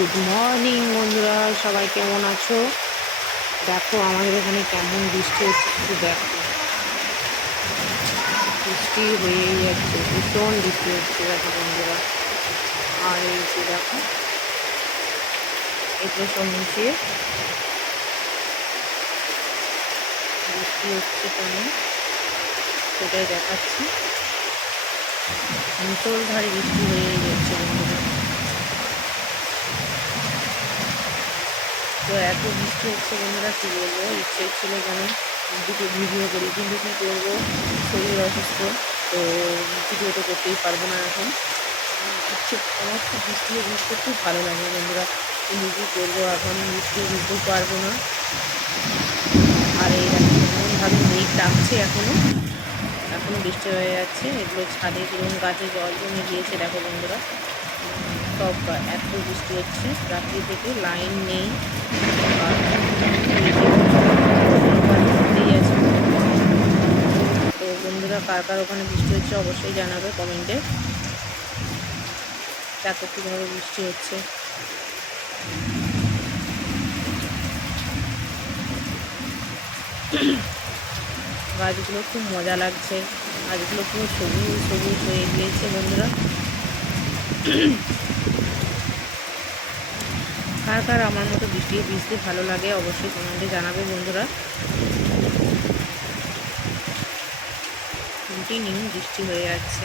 Good morning বন্ধুরা। সবাই কেমন আছো? দেখো, আমাদের এখানে কেমন বৃষ্টি হচ্ছে, একটু দেখো। বৃষ্টি হয়েই যাচ্ছে, ভীষণ বৃষ্টি হচ্ছে, দেখো বন্ধুরা। আর এই যে দেখো এগুলো সব মিশিয়ে বৃষ্টি হচ্ছে কেমন সেটাই দেখাচ্ছি। মুসলধারে বৃষ্টি হয়েই যাচ্ছে বন্ধুরা তো এত বৃষ্টি হচ্ছে বন্ধুরা, কী বলব? ইচ্ছে ছিল যেন দুটো ভিডিও করি, কিন্তু কী করব? শরীর অসুস্থ, তো ভিডিও তো করতেই পারব না এখন। ইচ্ছে, আমার খুব বৃষ্টি ভিজতে খুব ভালো লাগে বন্ধুরা। কিন্তু কী করব এখন? বৃষ্টি ভিজতেও পারব না। আর এই এমনভাবে মেঘ ডাকছে এখনও এখনও বৃষ্টি হয়ে যাচ্ছে। এগুলো ছাদে যেরকম গাছে জল জমে গিয়েছে, দেখো বন্ধুরা। সব এত বৃষ্টি হচ্ছে রাত্রি থেকে লাইন নেই। তো বন্ধুরা, কার কার ওখানে বৃষ্টি হচ্ছে অবশ্যই জানাবে কমেন্টে দেখো কীভাবে বৃষ্টি হচ্ছে। গাছগুলো খুব মজা লাগছে। গাছগুলো পুরো সবুজ সবুজ হয়ে গিয়েছে বন্ধুরা। কার কার আমার মতো বৃষ্টি ভিজতে ভালো লাগে, অবশ্যই কমেন্টে জানাবে বন্ধুরা। কন্টিনিউ বৃষ্টি হয়ে যাচ্ছে।